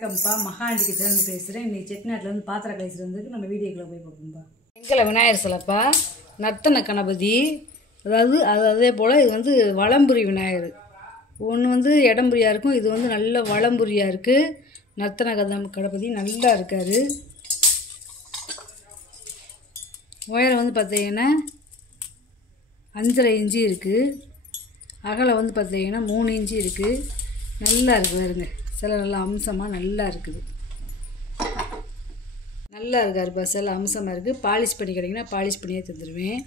வணக்கம்ப்பா, மகாண்டி கிட்டேருந்து பேசுகிறேன். இன்றைக்கி செட்டிநாட்டிலேருந்து பாத்திர கழிச்சிட்டு வந்து நம்ம வீடியோக்குள்ளே போய் பார்ப்போம்ப்பா. எங்களை விநாயகர் சிலைப்பா, நர்த்தன கணபதி. அதே போல் இது வந்து வலம்புரி விநாயகர். ஒன்று வந்து இடம்புரியாக இருக்கும், இது வந்து நல்ல வலம்புரியாக இருக்குது. நர்த்தன கணபதி நல்லா இருக்கார். உயரம் வந்து பார்த்தீங்கன்னா 5.5 இன்ச்சு இருக்குது. அகலம் வந்து பார்த்தீங்கன்னா 3 இன்ச்சு இருக்குது. நல்லா இருக்குது பாருங்க, சில நல்லா அம்சமாக நல்லா இருக்குது. நல்லா இருக்காருப்பா, சில அம்சமாக இருக்குது. பாலிஷ் பண்ணி கிடைக்குன்னா பாலிஷ் பண்ணியே தந்துடுவேன்.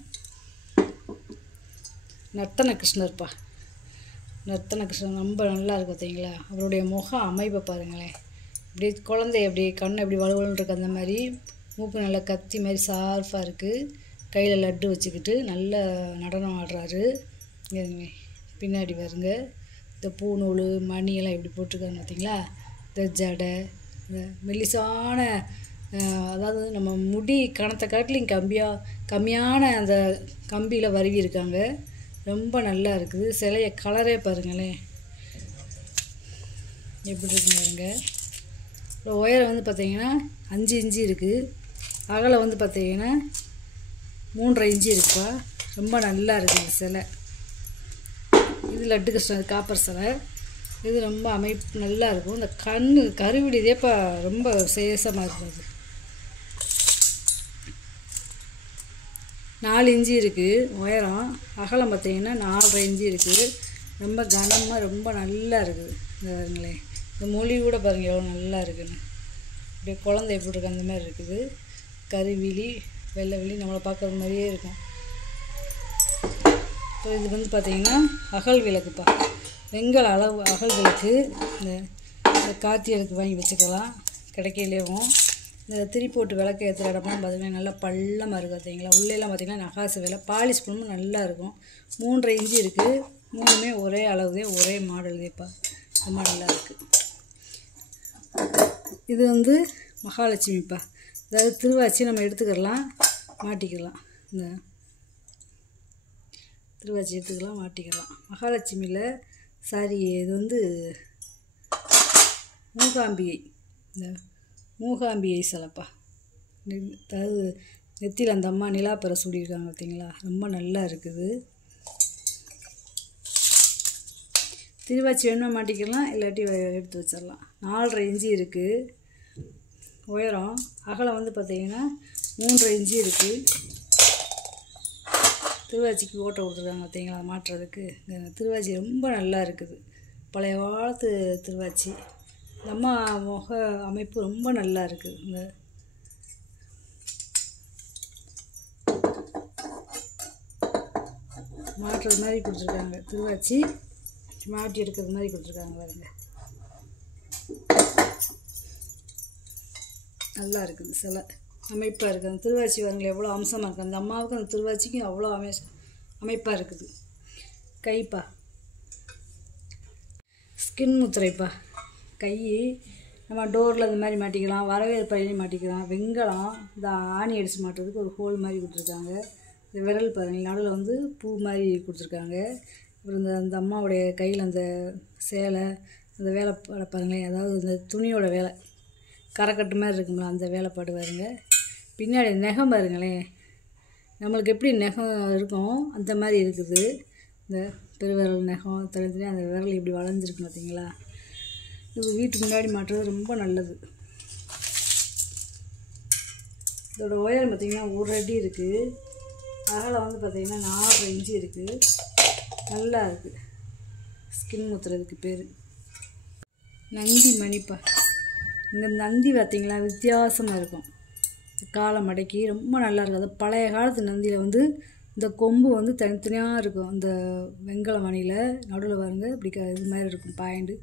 நர்த்தன கிருஷ்ணர்ப்பா, நர்த்தன கிருஷ்ணர் ரொம்ப நல்லா இருக்குது பார்த்தீங்களா. அவருடைய முக அமைப்பை பாருங்களேன், இப்படி குழந்தை அப்படி கண் அப்படி வலுவலுன்னு இருக்குது. அந்த மாதிரி மூக்கு நல்லா கத்தி மாதிரி சார்ஃபாக இருக்குது. கையில் லட்டு வச்சுக்கிட்டு நல்ல நடனம் ஆடுறாரு. பின்னாடி வருங்க, இந்த பூநூல் மணியெல்லாம் எப்படி போட்டிருக்காங்க பார்த்தீங்களா. இந்த ஜடை, இந்த மெல்லிசான அதாவது நம்ம முடி கணத்தை காட்டிலையும் கம்மியான அந்த கம்பியில் வருவி இருக்காங்க. ரொம்ப நல்லா இருக்குது. சிலைய கலரே பாருங்களேன் எப்படி இருக்குங்க. உயரம் வந்து பார்த்தீங்கன்னா 5 இன்ச்சு இருக்குது. அகலம் வந்து பார்த்தீங்கன்னா 3.5 இன்ச்சு இருக்குப்பா. ரொம்ப நல்லா இருக்குது சிலை. இது லட்டு கிருஷ்ணர் காப்பர் சிலை. இது ரொம்ப அமைப்பு நல்லா இருக்கும். இந்த கருவிடிதேப்பா ரொம்ப விசேஷமாக இருக்குது. 4 இன்ச்சு இருக்குது உயரம். அகலம் பார்த்தீங்கன்னா 4.5 இன்ச்சு இருக்குது. ரொம்ப கனமாக ரொம்ப நல்லா இருக்குது. இந்த பாருங்களேன், இந்த மொழி கூட பாருங்கள் எவ்வளோ நல்லா இருக்குன்னு. அப்படியே குழந்தை எப்படி இருக்கு அந்த மாதிரி இருக்குது. கருவிழி வெள்ளை விழி நம்மளை பார்க்குறது மாதிரியே இருக்கும். இப்போ இது வந்து பார்த்திங்கன்னா அகல் விளக்குப்பா, வெங்கல அளவு அகல் விளக்கு. இந்த காத்தியலுக்கு வாங்கி வச்சுக்கலாம் கிடைக்கலையும். இந்த திரி போட்டு விளக்கு ஏற்றுற இடம்லாம் பார்த்திங்கன்னா நல்லா பள்ளமாக இருக்குது பார்த்தீங்களா. உள்ளேலாம் பார்த்திங்கன்னா நகாசு வேலை, பாலிஷ் பண்ணும்போது நல்லா இருக்கும். 3.5 இன்ச்சு இருக்குது. மூணுமே ஒரே அளவுதே, ஒரே மாடல்தேப்பா. ரொம்ப நல்லா இருக்குது. இது வந்து மகாலட்சுமிப்பா, அதாவது திருவாச்சி நம்ம எடுத்துக்கலாம் மாட்டிக்கலாம். இந்த திருவாச்சி எடுத்துக்கலாம் மாட்டிக்கலாம். மகாலட்சுமியில் சாரி, இது வந்து மூகாம்பிகை. இந்த மூகாம்பிகை சிலைப்பா, அதாவது நெத்தியில் அந்த அம்மா நிலாப்பறை சூடியிருக்காங்க பார்த்தீங்களா. ரொம்ப நல்லா இருக்குது. திருவாச்சி வேணுமா மாட்டிக்கலாம், இல்லாட்டி எடுத்து வச்சிடலாம். 4.5 இன்ச்சு இருக்குது உயரம். அகலம் வந்து பார்த்திங்கன்னா 3.5 இன்ச்சு இருக்குது. திருவாச்சிக்கு ஓட்டை கொடுத்துருக்காங்க பார்த்தீங்களா மாட்டுறதுக்கு. இந்த திருவாச்சி ரொம்ப நல்லா இருக்குது, பழைய காலத்து திருவாச்சி. இந்த அம்மா முக அமைப்பு ரொம்ப நல்லா இருக்குது. இந்த மாட்டுறது மாதிரி கொடுத்துருக்காங்க, திருவாச்சி மாட்டி எடுக்கிறது மாதிரி கொடுத்துருக்காங்க பாருங்க. நல்லா இருக்குது சிலை, அமைப்பாக இருக்குது. அந்த திருவாச்சி பாருங்கள் எவ்வளோ அம்சமாக இருக்குது. அந்த அம்மாவுக்கும் அந்த திருவாச்சிக்கும் அவ்வளோ அமைப்பாக இருக்குது. கைப்பா ஸ்கின் முத்திரைப்பா, கை நம்ம டோரில் இந்த மாதிரி மாட்டிக்கலாம், வரவேற்பறையிலையும் மாட்டிக்கலாம். வெங்கலம் இந்த ஆணி அடித்து மாட்டுறதுக்கு ஒரு ஹோல் மாதிரி கொடுத்துருக்காங்க. இந்த விரல் பாருங்கள் நடுவில் வந்து பூ மாதிரி கொடுத்துருக்காங்க. அப்புறம் அந்த அம்மாவுடைய கையில் அந்த சேலை, அந்த வேலைப்பாடை பாருங்களேன், அதாவது இந்த துணியோட வேலை கரைக்கட்டு மாதிரி இருக்குங்களா, அந்த வேலைப்பாடு பாருங்க. பின்னாடி நெகம் பாருங்களேன், நம்மளுக்கு எப்படி நெகம் இருக்கும் அந்த மாதிரி இருக்குது. இந்த பெருவிரல் நெகம் தனித்தனியாக அந்த விரல் இப்படி வளைஞ்சிருக்கு பார்த்தீங்களா. இது வீட்டுக்கு முன்னாடி மாட்டுறது ரொம்ப நல்லது. இதோட உயரம் பார்த்திங்கன்னா 1 அடி இருக்குது. அகலம் வந்து பார்த்திங்கன்னா 4.5 இன்ச்சு இருக்குது. நல்லா இருக்குது. ஸ்கின் முத்துறதுக்கு பேர் நந்தி மணிப்பா. இங்கே நந்தி பார்த்திங்களா வித்தியாசமாக இருக்கும். காலை மடக்கி ரொம்ப நல்லா இருக்கும். அது பழைய காலத்து நந்தியில் வந்து இந்த கொம்பு வந்து தனித்தனியாக இருக்கும். அந்த வெங்கல மணியில் நடுவில் பாருங்க இப்படி இது மாதிரி இருக்கும் பாயிண்டு.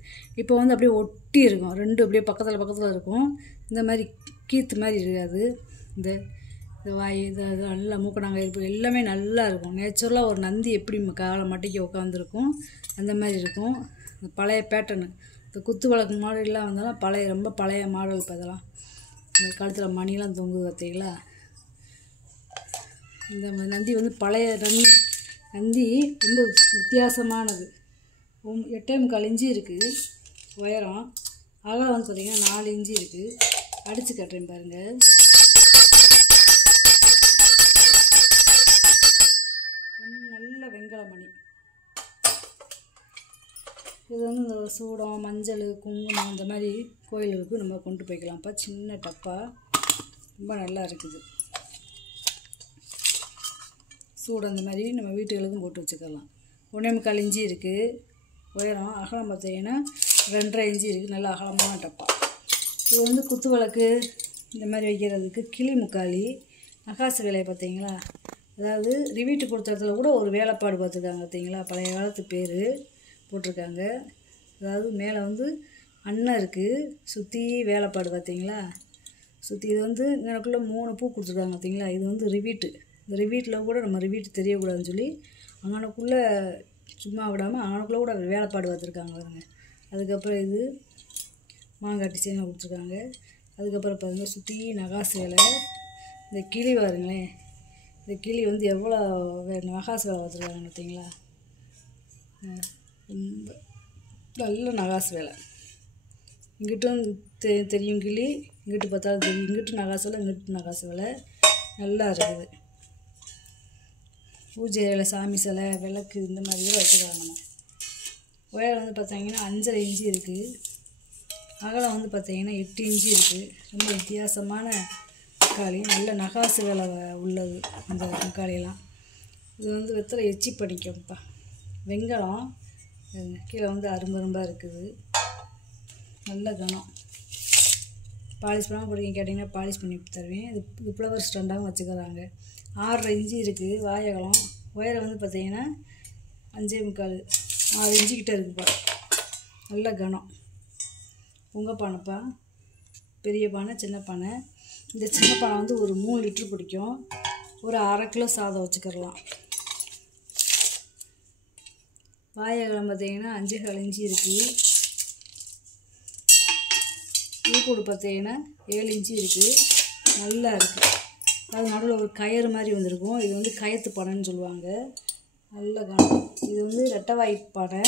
இப்போ வந்து அப்படியே ஒட்டி இருக்கும், ரெண்டு அப்படியே பக்கத்தில் இருக்கும். இந்த மாதிரி கீத்து மாதிரி இருக்காது. இந்த வாய் இது நல்லா மூக்கணாங்க இருப்பு எல்லாமே நல்லா இருக்கும். நேச்சுரலாக ஒரு நந்தி எப்படி காலை மட்டைக்கு உட்காந்துருக்கும் அந்த மாதிரி இருக்கும். இந்த பழைய பேட்டர்னு, இந்த குத்து வழக்கு மாடல்லாம் வந்தாலும் ரொம்ப பழைய மாடல். இப்போ இதெல்லாம் இந்த கழுத்தில் மணிலாம் தொங்குது பார்த்தீங்களா. இந்த நந்தி வந்து பழைய நந்தி ரொம்ப வித்தியாசமானது. 8.25 இன்ச்சு இருக்குது உயரம். அகலம் வந்து பார்த்திங்கன்னா 4 இன்ச்சு இருக்குது. அடித்து கட்டுறேன் பாருங்கள். ரொம்ப நல்ல வெண்கல மணி. இது வந்து இந்த சூடம், மஞ்சள், குங்குமம் இந்த மாதிரி கோயிலுக்கு நம்ம கொண்டு போய்க்கலாம்ப்பா. சின்ன டப்பா ரொம்ப நல்லா இருக்குது. சூடம் இந்த மாதிரி நம்ம வீட்டுகளுக்கும் போட்டு வச்சுக்கலாம். 1.25 இன்ச்சு இருக்குது உயரம். அகலம் பார்த்தீங்கன்னா 2.5 இன்ச்சு இருக்குது. நல்ல அகலமான டப்பா. இது வந்து குத்து விளக்கு இந்த மாதிரி வைக்கிறதுக்கு கிளி முக்காலி நகாசு வேலையை பார்த்தீங்களா. அதாவது ரிவீட்டு கொடுத்த இடத்துல கூட ஒரு வேலைப்பாடு பார்த்துருக்காங்க பார்த்தீங்களா. பழைய காலத்து பேர் போட்டிருக்காங்க. அதாவது மேலே வந்து அன்னம் இருக்குது, சுற்றி வேலைப்பாடு பார்த்தீங்களா. சுற்றி இது வந்து எனக்குள்ளே 3 பூ கொடுத்துருக்காங்க பார்த்தீங்களா. இது வந்து ரிவீட்டு. இந்த ரிவீட்டில் கூட நம்ம ரிவீட்டு தெரியக்கூடாதுன்னு சொல்லி அங்கனக்குள்ளே சும்மா விடாமல் அங்கனக்குள்ளே கூட வேலைப்பாடு பார்த்துருக்காங்க பாருங்க. அதுக்கப்புறம் இது மாங்காய் டிசைனாக கொடுத்துருக்காங்க. அதுக்கப்புறம் பாருங்கள் சுற்றி நகாசு வேலை. இந்த கிளி பாருங்களேன். இந்த கிளி வந்து எவ்வளோ நகாசு வேலை பார்த்துருக்காங்க பார்த்தீங்களா. ரொம்ப நல்ல நகாசு வேலை. இங்கிட்டும் தெரியும் கிளி, இங்கிட்டு பார்த்தாலும் தெரியும். இங்கிட்டு நகாசு வேலை, இங்கிட்டு நகாசு வேலை நல்லா இருக்குது. பூஜை வேலை, சாமி சிலை, விளக்கு இந்த மாதிரி கூட வச்சுருக்காங்க. உயரம் வந்து பார்த்தீங்கன்னா 5.5 இன்ச்சு இருக்குது. அகலம் வந்து பார்த்தீங்கன்னா 8 இன்ச்சு இருக்குது. ரொம்ப வித்தியாசமான முக்காலி, நல்ல நகாசு வேலை உள்ளது இந்த முக்காலியெல்லாம். இது வந்து வெத்தலை எச்சி பண்ணிக்கப்பா. வெங்காயம் கீழே வந்து அரும்பரும்பாக இருக்குது. நல்ல கனம். பாலிஷ் பண்ணாமல் போடுங்க கேட்டிங்கன்னா பாலிஷ் பண்ணி தருவேன். இது ஃப்ளவர் ஸ்டாண்டாகவும் வச்சுக்கிறாங்க. 6.5 இன்ச்சு இருக்குது வாயகலம். உயரம் வந்து பார்த்தீங்கன்னா 5.25 6 இன்ச்சு கிட்ட இருக்குப்பா. நல்ல கனம். உங்கள் பானைப்பா. பெரிய பானை, சின்ன பானை. இந்த சின்ன பானை வந்து ஒரு 3 லிட்டர் பிடிக்கும். ஒரு 1/2 கிலோ சாதம் வச்சுக்கிறலாம். வாயகலம் பார்த்தீங்கன்னா 5.25 இன்ச்சு இருக்குது. ஈக்கூடு பார்த்தீங்கன்னா 7 இன்ச்சு இருக்குது. நல்லா இருக்குது. அது நடுவில் ஒரு கயிறு மாதிரி வந்திருக்கும். இது வந்து கயத்து பானைன்னு சொல்லுவாங்க. நல்ல கனம். இது வந்து ரெட்டைவாய் பானை.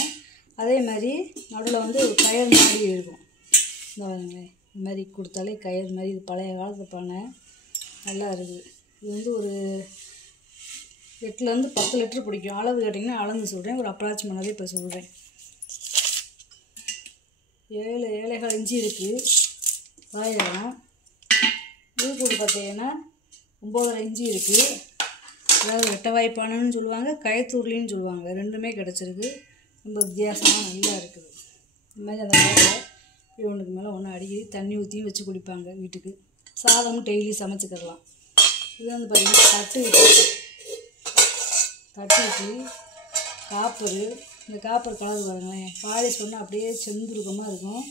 அதே மாதிரி நடுவில் வந்து ஒரு கயிறு மாதிரி இருக்கும். இந்த பாருங்களேன், இந்த மாதிரி கொடுத்தாலே கயிறு மாதிரி. இது பழைய காலத்து பானை. நல்லா இருக்குது. இது வந்து ஒரு 8லேருந்து 10 லிட்டர் பிடிக்கும். அளவு கேட்டிங்கன்னா அளந்து சொல்கிறேன். ஒரு அப்ராக்சிமேட்டாகவே இப்போ சொல்கிறேன். 7.25 இன்ச்சு இருக்குது வாயகம். ஈக்கூடு பார்த்தீங்கன்னா 9.5 இன்ச்சு இருக்குது. அதாவது ரெட்டைவாய்ப்பானன்னு சொல்லுவாங்க, கயத்தூர்லின்னு சொல்லுவாங்க. ரெண்டுமே கிடச்சிருக்கு. ரொம்ப வித்தியாசமாக நல்லா இருக்குது. இந்த மாதிரி அந்த காலத்தில் ஒன்றுக்கு மேலே ஒன்று அடிக்கடி தண்ணி ஊற்றியும் வச்சு குடிப்பாங்க வீட்டுக்கு. சாதமும் டெய்லி சமைச்சிக்கிறலாம். இது வந்து பார்த்திங்கன்னா தட்டு இட்லி காப்பரு. இந்த காப்பர் கலர் பாருங்களேன். பாலிஷ் பண்ணால் அப்படியே செந்துருக்கமாக இருக்கும்.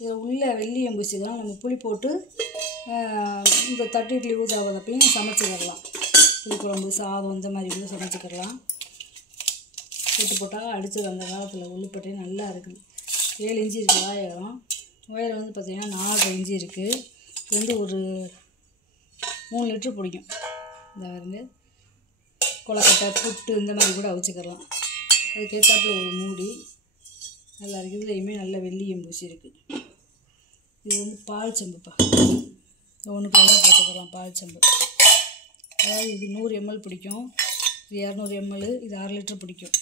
இதில் உள்ள வெள்ளியம் பூசிக்கலாம். நம்ம புளி போட்டு இந்த தட்டு இட்லி ஊதாவதப்பையும் சமைச்சிக்கிறலாம். புளிக்குழம்பு, சாதம் இந்த மாதிரி கூட சமைச்சிக்கிறலாம். போட்டால் அடித்தது அந்த காலத்தில் உள்ளுப்பட்டே நல்லா இருக்குது. 7 இன்ச்சு இருக்குது வாயகம். உயரம் வந்து பார்த்திங்கன்னா 4.5 இன்ச்சு இருக்குது. இது வந்து ஒரு 3 லிட்டர் பிடிக்கும். இந்த பாருங்க, கொலக்கட்டை, புட்டு இந்த மாதிரி கூட வச்சுக்கலாம். அதுக்கேற்றாப்புல ஒரு மூடி நல்லா இருக்குது. இதுலேயுமே நல்ல வெள்ளியம் பூசி இருக்குது. இது வந்து பால் செம்புப்பா. ஒன்றுக்கு ஒன்று போட்டுக்கலாம் பால் செம்பு. அதாவது இது 100 ml பிடிக்கும். இது 200 ml. இது 6 லிட்டர் பிடிக்கும்.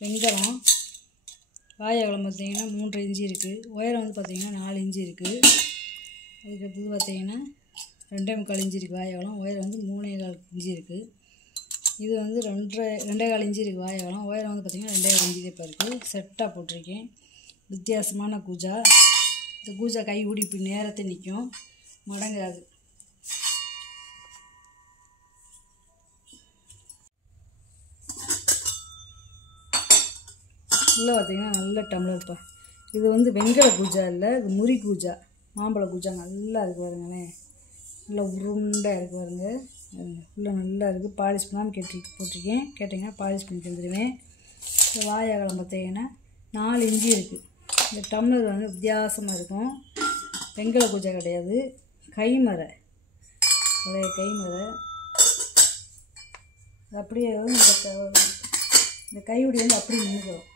வெங்காயம் வாயகலம் பார்த்திங்கன்னா 3.5 இன்ச்சு இருக்குது. உயரம் வந்து பார்த்திங்கன்னா 4 இன்ச்சு இருக்குது. அதுக்கடுத்தது பார்த்திங்கன்னா 2.25 இன்ச்சு இருக்குது வாயகலம். உயரம் வந்து 3.25 இன்ச்சு இருக்குது. இது வந்து 2.25 இன்ச்சு இருக்குது வாயகலம். உயரம் வந்து பார்த்திங்கன்னா 2.25 இன்ச்சு இப்போ இருக்குது. செட்டாக போட்டிருக்கேன். வித்தியாசமான கூஜா. இந்த கூஜா கை ஊடி இப்படி நேரத்தை நிற்கும், மடங்காது. உள்ளே பார்த்திங்கன்னா நல்ல டம்ளர்ப்பா. இது வந்து வெங்கல கூஜா இல்லை, இது முறி கூஜா, மாம்பழ கூஜா. நல்லா இருக்குது பாருங்களேன். நல்லா உருண்டையாக இருக்குது பாருங்க. உள்ளே நல்லா இருக்குது. பாலிஷ் பண்ணாமல் போட்டிருக்கேன். கேட்டிங்கன்னா பாலிஷ் பண்ணி தந்துடுவேன். இந்த வாயகலம் பார்த்திங்கன்னா 4 இன்ச்சு இருக்குது. இந்த டம்ளர் வந்து வித்தியாசமாக இருக்கும். வெங்கல கூஜா கிடையாது, கைமரை, பழைய கைமரை. அப்படியே வந்து இந்த கையுடி வந்து அப்படியே நின்றுக்கிறோம்.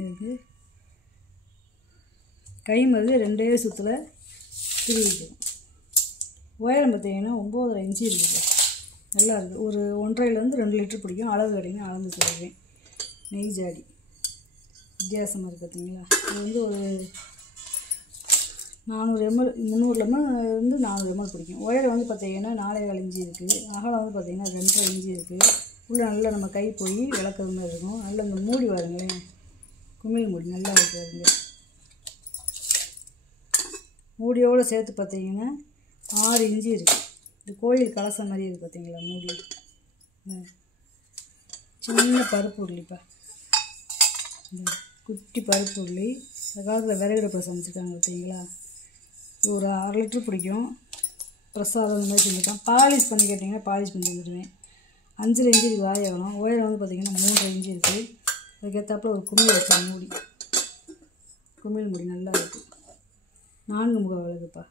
இதுக்கு கை மருந்து 2 சுற்றுல திருவிக்கணும். உயரம் பார்த்தீங்கன்னா 9.5 இன்ச்சு இருக்குது. நல்லா இருக்குது. ஒரு 1.5லேருந்து 2 லிட்டர் பிடிக்கும். அளவு கிடைங்க, அளந்து சொல்லுவேன். நெய் ஜாடி வித்தியாசமாக இருக்குது பார்த்தீங்களா. இது வந்து ஒரு 400 ml 300 ml இருந்து 400 ml பிடிக்கும். உயரம் வந்து பார்த்தீங்கன்னா 4.25 இன்ச்சு இருக்குது. அகலம் வந்து பார்த்தீங்கன்னா 2.5 இன்ச்சு இருக்குது. உள்ளே நல்லா நம்ம கை போய் விளக்குற மாதிரி இருக்கும். நல்லா இந்த மூடி பாருங்களேன், குமிழ் மூடி நல்லா இருக்குதுங்க. மூடியோடு சேர்த்து பார்த்தீங்கன்னா 6 இன்ச்சு இருக்குது. இந்த கோயில் கலசம் மாதிரி இருக்குது பார்த்தீங்களா மூடி. சின்ன பருப்பு உருளிப்பா, இந்த குட்டி பருப்பு உருளி. அந்த காலத்தில் விறகுடுப்பில் சமைச்சிருக்காங்க பார்த்தீங்களா. இது ஒரு 1/2 லிட்டர் பிடிக்கும். பிரசாதம் இந்த மாதிரி செஞ்சுருக்கேன். பாலிஷ் பண்ணி கேட்டிங்கன்னா பாலிஷ் பண்ணி தந்துடுவேன். 5 இன்ச்சு இருக்குது வாய் அகலம். உயரம் வந்து பார்த்திங்கன்னா 3 இன்ச்சு இருக்குது. அதுக்கேற்றாப்புல ஒரு குமிழ் வச்சா மூடி, குமிழ் மூடி நல்லா இருக்குது. 4 முக விளக்குப்பா.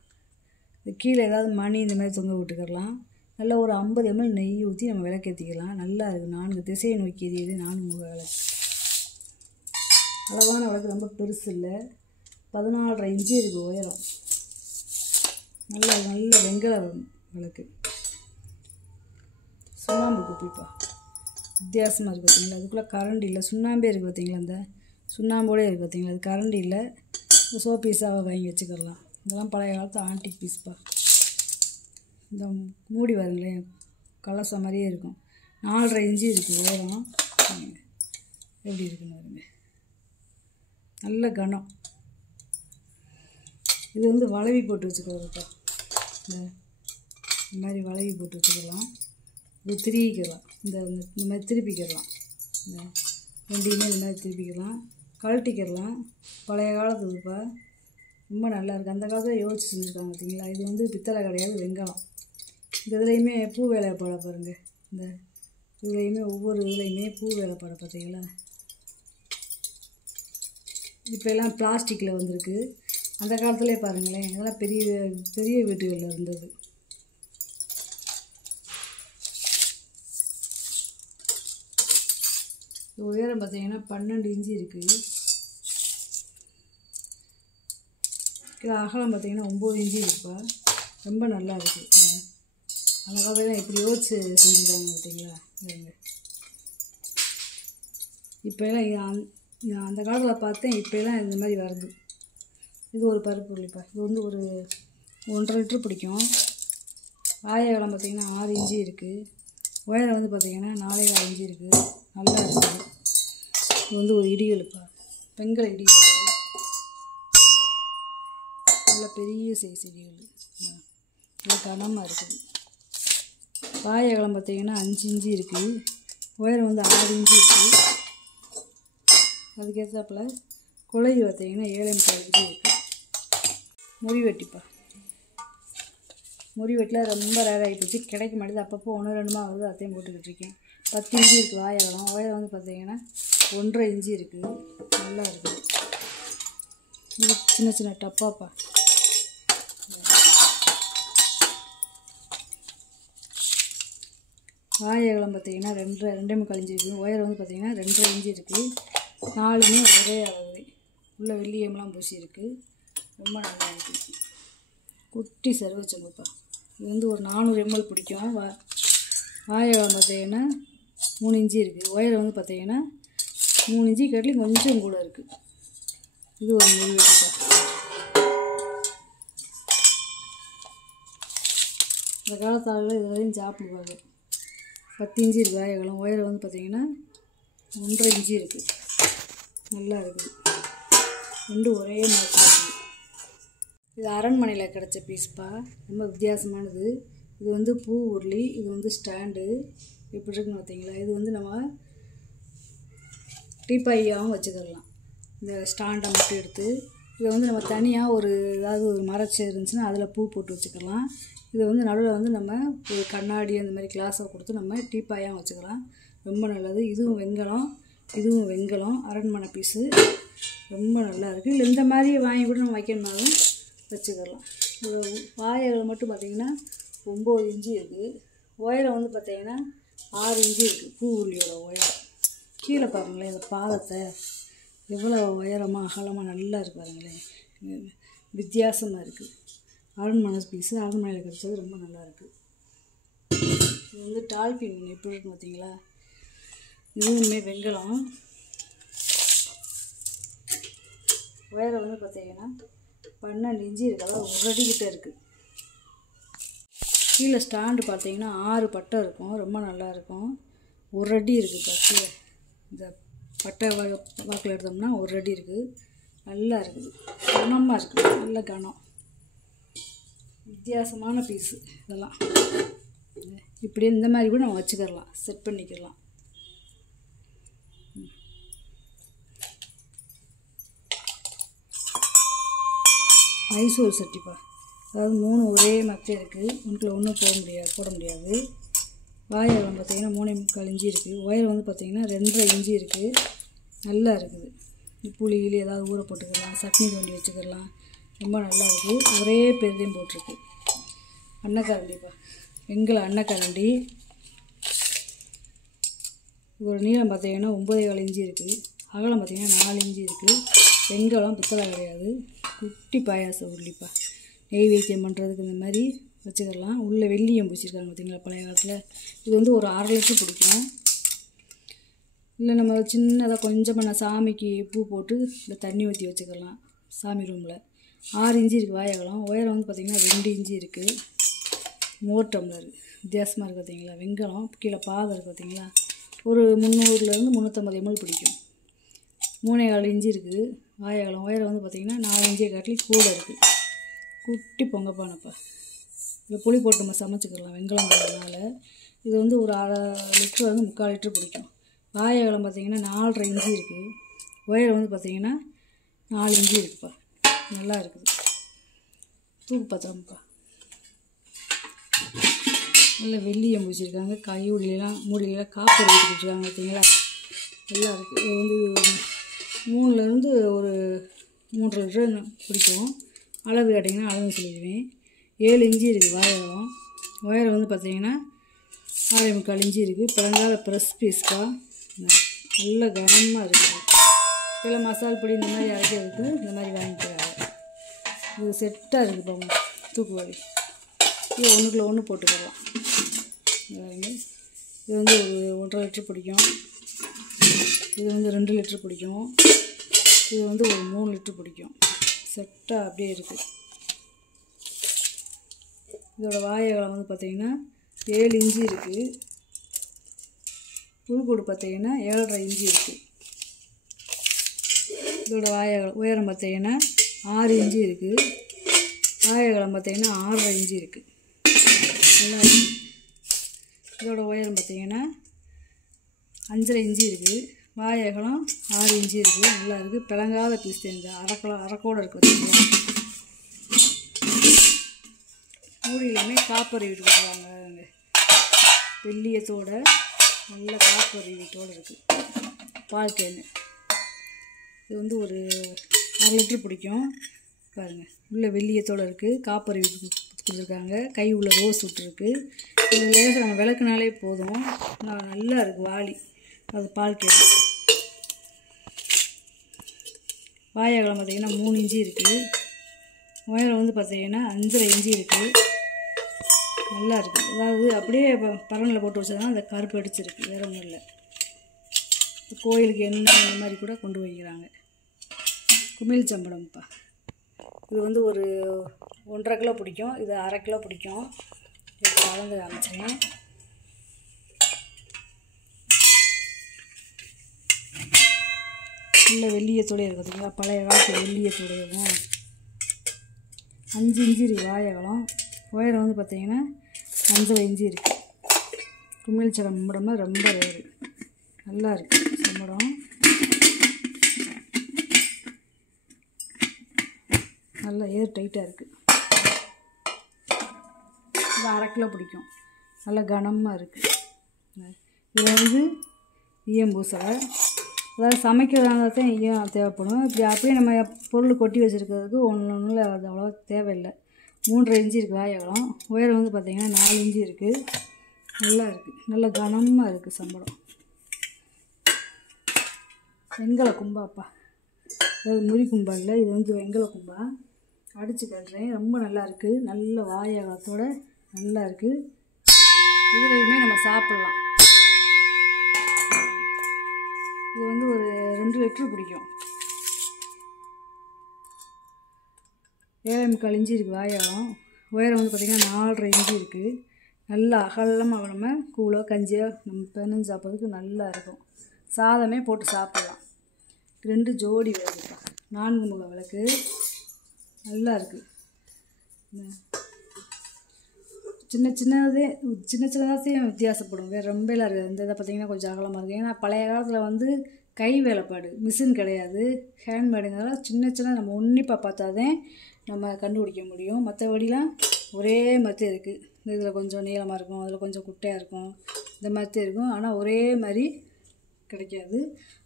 இது கீழே ஏதாவது மணி இந்த மாதிரி தொங்க விட்டுக்கலாம். நல்லா ஒரு 50 ml நெய் ஊற்றி நம்ம விளக்கேற்றிக்கலாம். நல்லா இருக்குது. 4 திசையை நோக்கி எரியுது 4 முக விளக்கு. அளவான விளக்கு, ரொம்ப பெருசு இல்லை. 14.5 இன்ச்சு இருக்குது உயரம். நல்ல வெங்கல விளக்கு. சுண்ணாம்பு குப்பிப்பா, வித்தியாசமாக இருக்குது பார்த்தீங்களா. அதுக்குள்ளே கரண்ட் இல்லை, சுண்ணாம்பே இருக்குது பார்த்தீங்களா. அந்த சுண்ணாம்போடே இருக்குது பார்த்தீங்களா. அது கரண்ட் இல்லை. ஷோ பீஸாக வாங்கி வச்சுக்கலாம். இதெல்லாம் பழைய காலத்து ஆன்டிக் பீஸ்ப்பா. இந்த மூடி பாருங்களேன், கலசம் மாதிரியே இருக்கும். 4.5 இன்ச்சு இருக்குது உயரம். எப்படி இருக்குன்னு பாருங்க, நல்ல கனம். இது வந்து வளைவி போட்டு வச்சுக்கிறதுப்பா. இந்த மாதிரி வளைவி போட்டு வச்சுக்கலாம். இது திருவிக்கலாம். இந்த மாதிரி திருப்பிக்கிடலாம். இந்த ரெண்டையுமே இந்த மாதிரி திருப்பிக்கலாம், கழட்டிக்கிடலாம். பழைய காலத்துக்குப்பா, ரொம்ப நல்லா இருக்குது. அந்த காலத்தில் யோசிச்சு செஞ்சுருக்காங்க பார்த்தீங்களா. இது வந்து பித்தளை கிடையாது, வெங்காயம். இந்த இதுலேயுமே பூ வேலைப்பாடை பாருங்கள். இந்த இதுலேயுமே ஒவ்வொரு இதுலேயுமே பூ வேலைப்பாடை பார்த்தீங்களா. இப்போ எல்லாம் பிளாஸ்டிக்கில் வந்திருக்கு. அந்த காலத்துலேயே பாருங்களேன், இதெல்லாம் பெரிய பெரிய வீட்டுகளில் இருந்தது. உயரம் பார்த்தீங்கன்னா 12 இன்ச்சு இருக்குது. அகலம் பார்த்தீங்கன்னா 9 இன்ச்சு இருக்குப்பா. ரொம்ப நல்லா இருக்குது. அந்த காலத்தில் எப்படி யோசிச்சு செஞ்சுருக்காங்க பார்த்தீங்களா. இப்போலாம் அந்த காலத்தில் பார்த்தேன், இப்போலாம் இந்த மாதிரி வருது. இது ஒரு பருப்பு உருளிப்பா. இது வந்து ஒரு 1.5 லிட்டர் பிடிக்கும். வாய் அகலம் பார்த்தீங்கன்னா 6 இன்ச்சு இருக்குது. உயரம் வந்து பார்த்தீங்கன்னா 4.25 இன்ச்சு இருக்குது. நல்லா இருக்குது. இது வந்து ஒரு இடிகளுப்பா, வெங்கல இடிகள். நல்ல பெரிய சைஸ் இடிகள், நல்ல கனமாக இருக்குது. வாய் அகலம் பார்த்தீங்கன்னா 5 இன்ச்சு இருக்குது. உயரம் வந்து 6 இன்ச்சு இருக்குது. அதுக்கேற்றாப்புல குலை பார்த்தீங்கன்னா 7.25 இன்ச்சு இருக்குது. முறிவெட்டிப்பா, முறிவெட்டில் ரொம்ப ரேர் ஆகிப்போச்சு, கிடைக்க மாட்டேது. அப்பப்போ 1-2 வருது, அதையும் போட்டுக்கிட்டு இருக்கேன். 10 இன்ச்சு இருக்குது வாய் அகலம். உயரம் வந்து பார்த்தீங்கன்னா 1.5 இன்ச்சு இருக்குது. நல்லா இருக்குது. இது சின்ன சின்ன டப்பாப்பா. வாய் அகலம் பார்த்தீங்கன்னா 2.25 இன்ச்சு இருக்குது. உயரம் வந்து பார்த்தீங்கன்னா 2.5 இன்ச்சு இருக்குது. 4மே ஒரே அளவு. உள்ள வெள்ளியம்லாம் பூசி இருக்குது. ரொம்ப நல்லா இருக்குது. குட்டி சர்வச்சம்புப்பா. இது வந்து ஒரு 400 ml பிடிக்கும். வாய் அகலம் பார்த்தீங்கன்னா 3 இன்ச்சு இருக்குது. உயரம் வந்து பார்த்தீங்கன்னா 3 இன்ச்சு கட்டிலும் கொஞ்சம் கூட இருக்குது. இது ஒரு முறிவெட்டிப்பா. இந்த காலத்தால் இது வரையும் சாப்பிடுவாங்க. 10 இன்ச்சு இருக்குது வாய் அகலம். உயரம் வந்து பார்த்தீங்கன்னா 1.5 இன்ச்சு இருக்குது. நல்லா இருக்குது. ரெண்டும் ஒரே மாதிரி இருக்குது. இது அரண்மனையில் கிடச்ச பீஸ்ப்பா. ரொம்ப வித்தியாசமானது. இது வந்து பூ உருளி. இது வந்து ஸ்டாண்டு. எப்படி இருக்குன்னு பார்த்தீங்களா. இது வந்து நம்ம டீப்பாயாகவும் வச்சுக்கலாம். இந்த ஸ்டாண்டை மட்டும் எடுத்து இதை வந்து நம்ம தனியாக ஏதாவது ஒரு மரச்சேர் இருந்துச்சுன்னா அதில் பூ போட்டு வச்சுக்கலாம். இதை வந்து நடுவில் வந்து நம்ம ஒரு கண்ணாடி அந்த மாதிரி கிளாஸை கொடுத்து நம்ம டீப்பாயாகவும் வச்சுக்கலாம். ரொம்ப நல்லது. இதுவும் வெங்கலம், இதுவும் வெங்கலம். அரண்மனை பீஸு ரொம்ப நல்லா இருக்குது. இல்லை இந்த மாதிரி வாங்கி கூட நம்ம வைக்கணுன்னாலும் வச்சுக்கலாம். வாய் அகலம் மட்டும் பார்த்திங்கன்னா 9 இன்ச்சு இருக்குது. உயரம் வந்து பார்த்திங்கன்னா 6 இன்ச்சு இருக்குது. பூ உருளியோட உயரம். கீழே பாருங்களேன், இந்த பாதத்தை எவ்வளோ உயரமாக அகலமாக நல்லா இருக்கு பாருங்களேன். வித்தியாசமாக இருக்குது. அரண்மனை பீஸு அரண்மனையில் கிடச்சது ரொம்ப நல்லாயிருக்கு. இது வந்து டால்பின் மீன் எப்படி இருக்கு பார்த்தீங்களா? இதுவுமே வெங்கலம். வேறு வந்து பார்த்தீங்கன்னா 12 இன்ச்சு இருக்குது, அதாவது 1 அடிக்கிட்ட இருக்குது. கீழே ஸ்டாண்டு பார்த்தீங்கன்னா 6 பட்டை இருக்கும், ரொம்ப நல்லாயிருக்கும். 1 அடி இருக்குது கீழே. இந்த பட்டை வாக்கில் எடுத்தோம்னா 1 அடி இருக்குது, நல்லா இருக்குது, கனமாக இருக்குது, நல்ல கனம். வித்தியாசமான பீஸு இதெல்லாம். இப்படி இந்த மாதிரி கூட நம்ம வச்சுக்கலாம், செட் பண்ணிக்கலாம். மைசூர் சட்டிப்பா, அதாவது 3 ஒரே மாதிரி இருக்குது, ஒன்றுக்குள்ள ஒன்றும் போட முடியாது. வாயகம் பார்த்திங்கன்னா 3.25 இன்ச்சு இருக்குது. ஒயர் வந்து பார்த்திங்கன்னா 2.5 இன்ச்சு இருக்குது, நல்லா இருக்குது. புளி ஏதாவது ஊற போட்டுக்கலாம், சட்னி தோண்டி வச்சுக்கலாம், ரொம்ப நல்லா இருக்குது. ஒரே பெரிதையும் போட்டிருக்கு. அன்னக்கரண்டிப்பா, வெங்கல அன்னக்கரண்டி. இதோட நீளம் பார்த்திங்கன்னா 9.25 இன்ச்சு இருக்குது, அகலம் பார்த்திங்கன்னா 4 இன்ச்சு இருக்குது. வெங்கலம் பித்தளை கிடையாது. குட்டி பாயாசம் உருளிப்பா, நெய்வேத்தியம் பண்ணுறதுக்கு இந்த மாதிரி வச்சுக்கலாம். உள்ளே வெள்ளியம் பூச்சிருக்காங்க பார்த்திங்களா பழைய காலத்தில். இது வந்து ஒரு 1/2 லிட்டர் பிடிக்கும். இல்லை நம்ம சின்னதாக கொஞ்சமாக சாமிக்கு பூ போட்டு இல்லை தண்ணி ஊற்றி வச்சுக்கலாம் சாமி ரூமில். 6 இன்ச்சு இருக்குது வாயகலம். உயரம் வந்து பார்த்திங்கன்னா 2 இன்ச்சு இருக்குது. மோர் டம்ளர் வித்தியாசமாக இருக்குது பார்த்திங்களா. வெங்கலம் கீழே பாதம் இருக்குது பார்த்திங்களா. ஒரு 300லேருந்து 350 ml பிடிக்கும். 3.25 இன்ச்சு இருக்குது வாயகலம். உயரம் வந்து பார்த்திங்கன்னா 4 இன்ச்சை காட்டிலும் கூட இருக்குது. குட்டி பொங்கப்பானப்பா, இல்லை புளி போட்டு நம்ம சமைச்சிக்கலாம் வெங்கலங்கிறதுனால. இது வந்து ஒரு 1/2 லிட்டர் வந்து 3/4 லிட்டர் பிடிக்கும். வாயகலம் பார்த்திங்கன்னா 4.5 இன்ச்சு இருக்குது. உயரம் வந்து பார்த்திங்கன்னா 4 இன்ச்சு இருக்குப்பா, நல்லா இருக்குது. தூக்கு பார்த்தாமப்பா, நல்ல வெள்ளியம் பூச்சிருக்காங்க. கையுடியெல்லாம் மூடியெல்லாம் காப்பர் வச்சுருக்காங்க பார்த்தீங்களா, நல்லா இருக்குது. இது வந்து 3லேருந்து ஒரு 3 லிட்டர் பிடிக்கும். அளவு கேட்டிங்கன்னா அளவு சொல்லிடுவேன். 7 இன்ச்சு இருக்குது வாயகம். உயரம் வந்து பார்த்திங்கன்னா 6.25 இன்ச்சு இருக்குது. பிறங்காத ப்ரெஸ் பீஸ்க்கா, நல்ல கனமாக இருக்குது. சில மசால் பொடி இந்த மாதிரி அரைக்கிறதுக்கு இந்த மாதிரி வாங்கிக்கிறாங்க. இது செட்டாக இருக்குது பாருங்க, தூக்குவாளி. இது ஒன்றுக்குள்ள ஒன்று போட்டுக்கலாம். இது வந்து ஒரு 1.5 லிட்டர் பிடிக்கும். இது வந்து 2 லிட்டர் பிடிக்கும். இது வந்து ஒரு 3 லிட்டர் பிடிக்கும். செட்டாக அப்படியே இருக்குது. இதோட வாயகலம் வந்து பார்த்திங்கன்னா 7 இன்ச்சு இருக்குது. உள்கூடு பார்த்திங்கன்னா 7.5 இன்ச்சு இருக்குது. இதோட வாயகலம் உயரம் பார்த்திங்கன்னா 6 இன்ச்சு இருக்குது. வாயகலம் பார்த்திங்கன்னா 6.5 இன்ச்சு இருக்குது, நல்லா இருக்குது. இதோட உயரம் பார்த்திங்கன்னா 5.5 இன்ச்சு இருக்குது. வாயகலம் 6 இன்ச்சு இருக்குது, நல்லா இருக்குது. பிளங்காத பீஸ் இந்த அரைக்கோடு இருக்குது பார்த்தீங்களா. மூடியிலுமே காப்பர் வீட்டு கொடுக்குறாங்க, வெள்ளியத்தோட நல்ல காப்பர் வீட்டோடு இருக்குது. பால் கேனு இது வந்து ஒரு 1/2 லிட்டர் பிடிக்கும். பாருங்கள், உள்ள வெள்ளியத்தோடு இருக்குது, காப்பர் வீட்டு கொடுத்துருக்காங்க. கை உள்ள ரோஸ் விட்டுருக்கு. இது லேசாக நம்ம விளக்குனாலே போதும், நல்லா இருக்குது வாளி. அது பால் கேனு. வாயகலம் பார்த்திங்கன்னா 3 இன்ச்சு இருக்குது. உயரம் வந்து பார்த்திங்கன்னா 5.5 இன்ச்சு இருக்குது, நல்லா இருக்குது. அதாவது அப்படியே பரனில் போட்டு வச்சதுனா அந்த கருப்பு அடிச்சிருக்கு, வேறு ஒன்றும் இல்லை. கோயிலுக்கு என்ன இந்த மாதிரி கூட கொண்டு வைக்கிறாங்க. குமிழ் சம்பளம்ப்பா, இது வந்து ஒரு 1.5 கிலோ பிடிக்கும். இது 1/2 கிலோ பிடிக்கும். இப்போ அளந்து காமிச்சேன். இல்லை வெள்ளியத்தோடு இருக்குது பார்த்தீங்களா, பழைய காலத்து வெள்ளியத்தோடையும். 5 இன்ச்சு இருக்குது வாயகலம். உயரம் வந்து பார்த்திங்கன்னா 5.5 இன்ச்சு இருக்குது. குமிழ் சம்படம் ரொம்ப ரேரு, நல்லா இருக்குது சம்படம். நல்லா ஏர் டைட்டாக இருக்குது. இது 1/2 கிலோ பிடிக்கும், நல்லா கனமாக இருக்குது. இதில் வந்து ஈயம் பூசலை, அதாவது சமைக்கிறதா தான் ஈயம் தேவைப்படும். இப்படி அப்படியே நம்ம பொருள் கொட்டி வச்சுருக்கிறதுக்கு ஒன்றில் அது அவ்வளோவா தேவையில்லை. 3.5 இன்ச்சு இருக்குது வாயகலம். உயரம் வந்து பார்த்திங்கன்னா 4 இன்ச்சு இருக்குது, நல்லா இருக்குது, நல்லா கனமாக இருக்குது சம்பளம். வெங்கல கும்பாப்பா, அதாவது முறி கும்பா இல்லை, இது வந்து வெங்கல கும்பா. அடித்து கட்டுறேன். ரொம்ப நல்லா இருக்குது, நல்ல வாயகத்தோடு நல்லா இருக்குது. இதுலையுமே நம்ம சாப்பிட்லாம். இது வந்து ஒரு 2 லிட்டரு பிடிக்கும். 7.25 இன்ச்சு இருக்குது வாயகம். உயரம் வந்து பார்த்திங்கன்னா 4.5 இன்ச்சு இருக்குது. நல்லா அகலமாக நம்ம கூழோ கஞ்சியோ நம்ம பெண்ணு சாப்பிட்றதுக்கு நல்லா இருக்கும். சாதமே போட்டு சாப்பிட்லாம். 2 ஜோடி வருதுப்பா. 4 முக விளக்கு நல்லா இருக்குது. சின்ன சின்னதாத்தையும் வித்தியாசப்படும், வேறு ரொம்பலாம் இருக்குது. இந்த இதை பார்த்திங்கன்னா கொஞ்சம் அகலமாக இருக்குது. ஏன்னா பழைய காலத்தில் வந்து கை வேலைப்பாடு, மிஷின் கிடையாது, ஹேண்ட்மேடுங்கிறதால சின்ன நம்ம உன்னிப்பாக பார்த்தாதான் நம்ம கண்டுபிடிக்க முடியும். மற்றபடிலாம் ஒரே மாதிரி இருக்குது. இந்த இதில் கொஞ்சம் நீளமாக இருக்கும், அதில் கொஞ்சம் குட்டையாக இருக்கும், இந்த மாதிரி இருக்கும். ஆனால் ஒரே மாதிரி கிடைக்காது.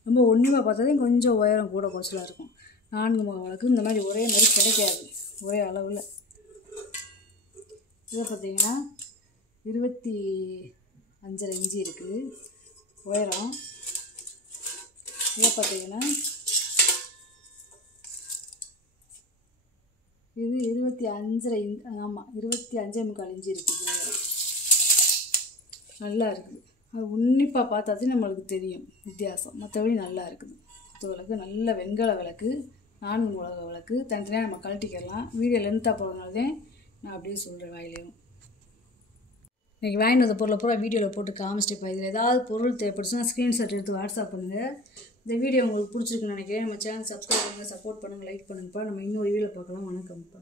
ரொம்ப உன்னிப்பாக பார்த்தாதான் கொஞ்சம் உயரம் கூட குறைச்சலாக இருக்கும். 4 முக விளக்கு இந்த மாதிரி ஒரே மாதிரி கிடைக்காது, ஒரே அளவில். இதை பார்த்திங்கன்னா 25.5 இன்ச்சு இருக்குது உயரம். இதை பார்த்திங்கன்னா இது 25.5 ஆமாம் 25.25 இன்ச்சு இருக்குது. நல்லா இருக்குது. அது உன்னிப்பாக பார்த்தாச்சு நம்மளுக்கு தெரியும் வித்தியாசம். மற்றபடி நல்லா இருக்குது. குத்து விளக்கு நல்ல வெண்கல விளக்கு, 4 முக விளக்கு. தனித்தனியாக நம்ம கழட்டிக்கலாம். வீடியோ லென்த்தாக போகிறதுனாலே நான் அப்படியே சொல்கிறேன் வாயிலையும். இன்றைக்கி வாங்கிட்டு வந்த பொருளை பூரா வீடியோவில் போட்டு காமிச்சிட்டு இதில் ஏதாவது பொருள் தேவைப்படுச்சுன்னா ஸ்க்ரீன்ஷாட் எடுத்து வாட்ஸ்அப் பண்ணுங்கள். இந்த வீடியோ உங்களுக்கு பிடிச்சிருக்குன்னு நினைக்கிறேன். நம்ம சேனல் சப்ஸ்கிரைப் பண்ணுங்கள், சப்போர்ட் பண்ணுங்கள், லைக் பண்ணுங்கப்பா. நம்ம இன்னொரு வீடியோவில் பார்க்கலாம். வணக்கம்ப்பா.